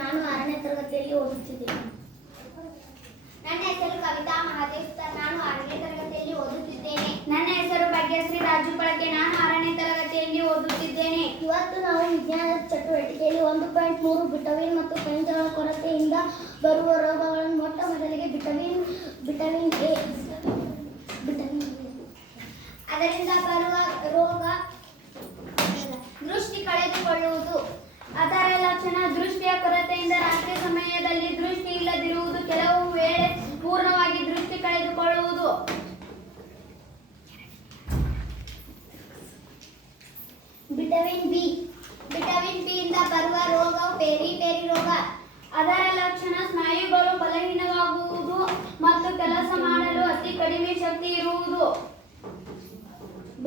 ನಾನು 6ನೇ ತರಗತಿಯಲ್ಲಿ ಓದುತ್ತಿದ್ದೇನೆ. ನನ್ನ ಹೆಸರು ಕವಿತಾ ಮಹಾದೇವ್ ಸರ್. ನಾನು 6ನೇ ತರಗತಿಯಲ್ಲಿ ಓದುತ್ತಿದ್ದೇನೆ. ನನ್ನ ಹೆಸರು ಭಾಗ್ಯಶ್ರೀ ರಾಜು ಪಳಕೆ. ನಾನು 6ನೇ ತರಗತಿಯಲ್ಲಿ ಓದುತ್ತಿದ್ದೇನೆ. ಇವತ್ತು ನಾವು ವಿಜ್ಞಾನದ ಚಟುವಟಿಕೆಯಲ್ಲಿ 1.3 ವಿಟಮಿನ್ ಮತ್ತು ಖನಿಜಗಳ ಕೊರತೆಯಿಂದ ಬರುವ ರೋಗಗಳನ್ನು ಮೊಟ್ಟ ಮೊದಲಿಗೆ ವಿಟಮಿನ್ ಎ ಅದರಿಂದ ಬರುವ ರೋಗ ದೃಷ್ಟಿ ಕಳೆದುಕೊಳ್ಳುವುದು. ಅದರ ಲಕ್ಷಣ ದೃಷ್ಟಿಯ ಕೊರತೆಯಿಂದ ರಾತ್ರಿ ಸಮಯದಲ್ಲಿ ದೃಷ್ಟಿ ಇಲ್ಲದಿರುವುದು, ಕೆಲವು ವೇಳೆ ಪೂರ್ಣವಾಗಿ ದೃಷ್ಟಿ ಕಳೆದುಕೊಳ್ಳುವುದು. ವಿಟಮಿನ್ ಬಿ ಇಂದ ಬರುವ ರೋಗವು ಪೆರಿ ರೋಗ. ಅದರ ಲಕ್ಷಣ ಸ್ನಾಯುಗಳು ಬಲಹೀನವಾಗುವುದು ಮತ್ತು ಕೆಲಸ ಮಾಡಲು ಅತಿ ಕಡಿಮೆ ಶಕ್ತಿ ಇರುವುದು.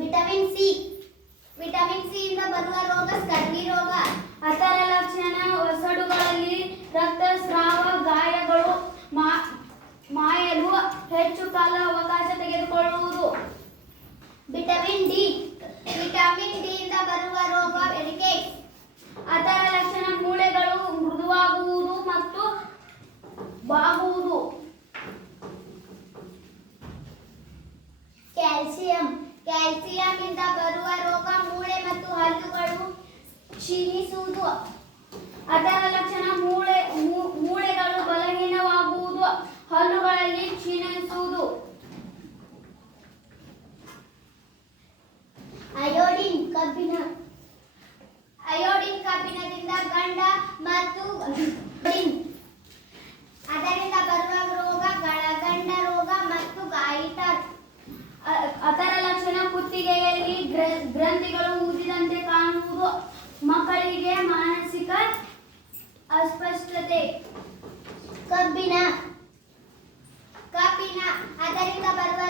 ವಿಟಮಿನ್ ಸಿ ಇಂದ ಬರುವ ರೋಗ ಸ್ಕರ್ವಿ ರೋಗ. ಅದರ ಲಕ್ಷಣ ಒಸಡುಗಳಲ್ಲಿ ರಕ್ತಸ್ರಾವ, ಗಾಯಗಳು ಮಾಯಲು ಹೆಚ್ಚು ಕಾಲ ಅವಕಾಶ ತೆಗೆದುಕೊಳ್ಳುವುದು. ವಿಟಮಿನ್ ಡಿ ಇಂದ ಬರುವ ರೋಗ ರಿಕೆಟ್ಸ್. ಅದರ ಲಕ್ಷಣ ಮೂಳೆಗಳು ಮೃದುವಾಗುವುದು ಮತ್ತು ಬಾಗುವುದು. ಕ್ಯಾಲ್ಸಿಯಂ ಇಂದ ಬರುವ ರೋಗ ಮೂಳೆ ಮತ್ತು ಹಲ್ಲುಗಳು ಕ್ಷೀಣಿಸುವುದು. ಅದರ ಲಕ್ಷಣ ಮೂಳೆಗಳು ಬಲಹೀನವಾಗುವುದು, ಹಲ್ಲುಗಳಲ್ಲಿ ಕ್ಷೀಣಿಸುವುದು. ಅಯೋಡಿನ್ ಕಬ್ಬಿಣದಿಂದ ಗಂಡ ಮತ್ತು ಅದರಿಂದ ಬರುವ ರೋಗ ಗಂಡ ರೋಗ ಮತ್ತು ಗಾಯಿಟರ್. ಅದರ ಲಕ್ಷಣ ಕುತ್ತಿಗೆಯಲ್ಲಿ ಗ್ರಂಥಿಗಳು ಊದಿದಂತೆ ಕಾಣುವುದು, ಮಕ್ಕಳಿಗೆ ಮಾನಸಿಕ ಅಸ್ಪಷ್ಟತೆ. ಕಬ್ಬಿಣ ಅದರಿಂದ ಬರುವ